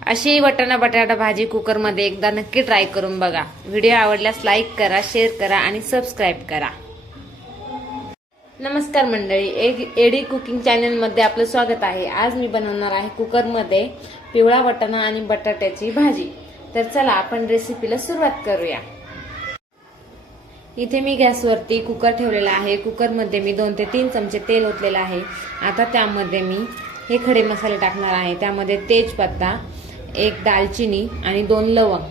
अशी वाटाणा बटाटा भाजी कुकरमध्ये एकदा नक्की ट्राय करून बघा। व्हिडिओ आवडल्यास लाईक करा, शेअर करा आणि सबस्क्राईब करा। नमस्कार मंडळी, एडी कुकिंग चॅनलमध्ये आपलं स्वागत आहे। आज मी बनवणार आहे कुकरमध्ये पिवळा वाटाणा आणि बटाट्याची भाजी। तर चला आपण रेसिपीला सुरुवात करूया। इथे मी गॅसवरती कुकर ठेवलेला आहे। कुकरमध्ये मी 2 ते 3 चमचे तेल ओतलेले आहे। आता त्यामध्ये मी हे खडे मसाले टाकणार आहे। त्यामध्ये तेजपत्ता, 1 दालचिनी आणि 2 लवंग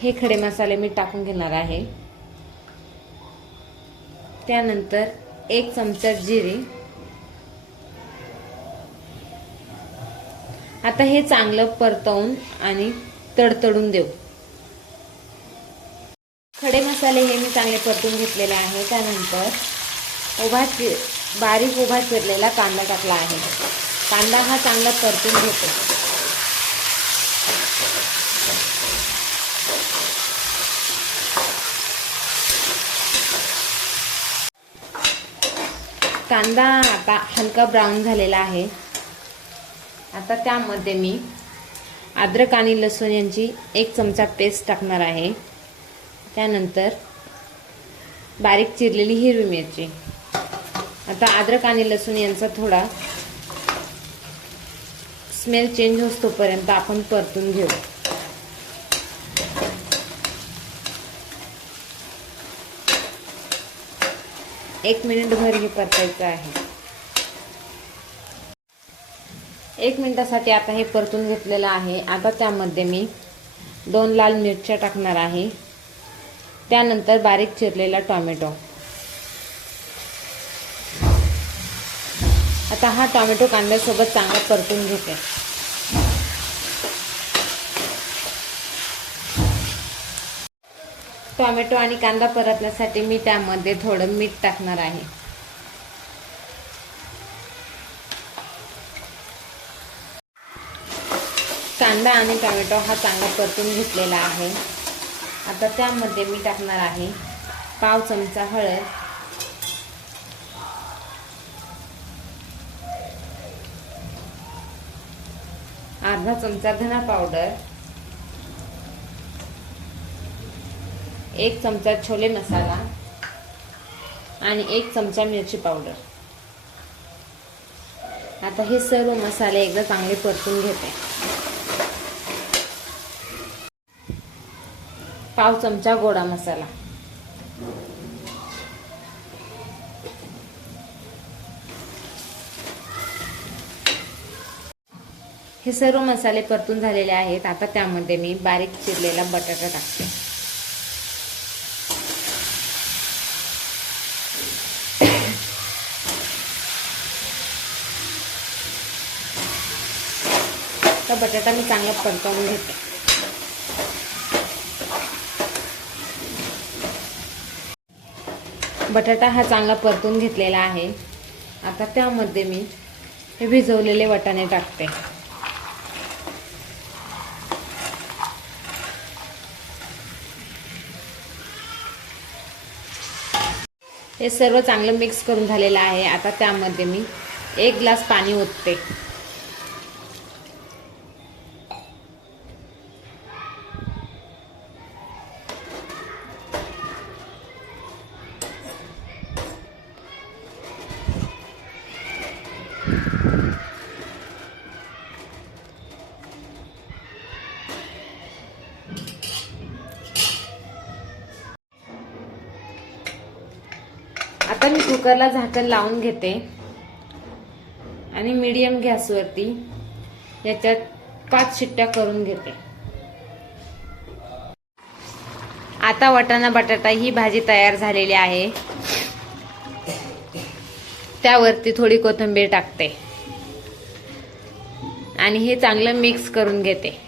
हे खडे मसाले मी टाकून घेणार आहे। त्यानंतर 1 चमचा जिरे। आता हे चांगलं परतवून आणि तडतडून देऊ। खडे मसाले हे मी चांगले परतून घेतलेले आहे। त्यानंतर बारीक उभा चिरलेला कांदा टाकला आहे। कांदा हा चांगला परतून घेतो। कांदा आता हलका ब्राऊन झालेला आहे। आता त्यामध्ये मी अद्रक आणि लसूण यांची 1 चमचा पेस्ट टाकणार आहे। त्यानंतर बारीक चिरलेली हिरवी मिरची। आता अद्रक आणि लसूण यांचा थोडा स्मेल चेंज होईपर्यंत आपण परतून घेऊ। एक मिनिटभर हे परतायचं आहे। 1 मिनिटासाठी आता हे परतून घेतलेलं आहे। आता त्यामध्ये मी 2 लाल मिरच्या टाकणार आहे। त्यानंतर बारीक चिरलेला टोमॅटो। आता हा टोमॅटो कांद्यासोबत चांगला परतून घेते। टोमॅटो आणि कांदा परतण्यासाठी मी त्यामध्ये थोडं मीठ टाकणार आहे। कांदा आणि टोमॅटो हा चांगला परतून घेतलेला आहे। आता त्यामध्ये मी टाकणार आहे पाव चमचा हळद, अर्धा चमचा धना पावडर, 1 चमचा छोले मसाला आणि 1 चमचा मिरची पावडर। आता हे सर्व मसाले एकदा चांगले परतून घेते। पाव चमचा गोडा मसाला, हे सर्व मसाले परतून झालेले आहेत। आता त्यामध्ये मी बारीक चिरलेला बटाटा टाकते। तर बटाटा मी चांगला परतवून घेते। बटाटा हा चांगला परतून घेतलेला आहे। आता त्यामध्ये मी हे भिजवलेले वाटाणे टाकते। हे सर्व चांगलं मिक्स करून झालेलं आहे। आता त्यामध्ये मी 1 ग्लास पाणी ओतते। आता मी कुकरला झाकण लावून घेते आणि मीडियम गॅसवरती याच्यात 5 शिट्ट्या करून घेते। आता वाटाणा बटाटा ही भाजी तयार झालेली आहे। त्यावरती थोडी कोथिंबीर टाकते आणि हे चांगलं मिक्स करून घेते।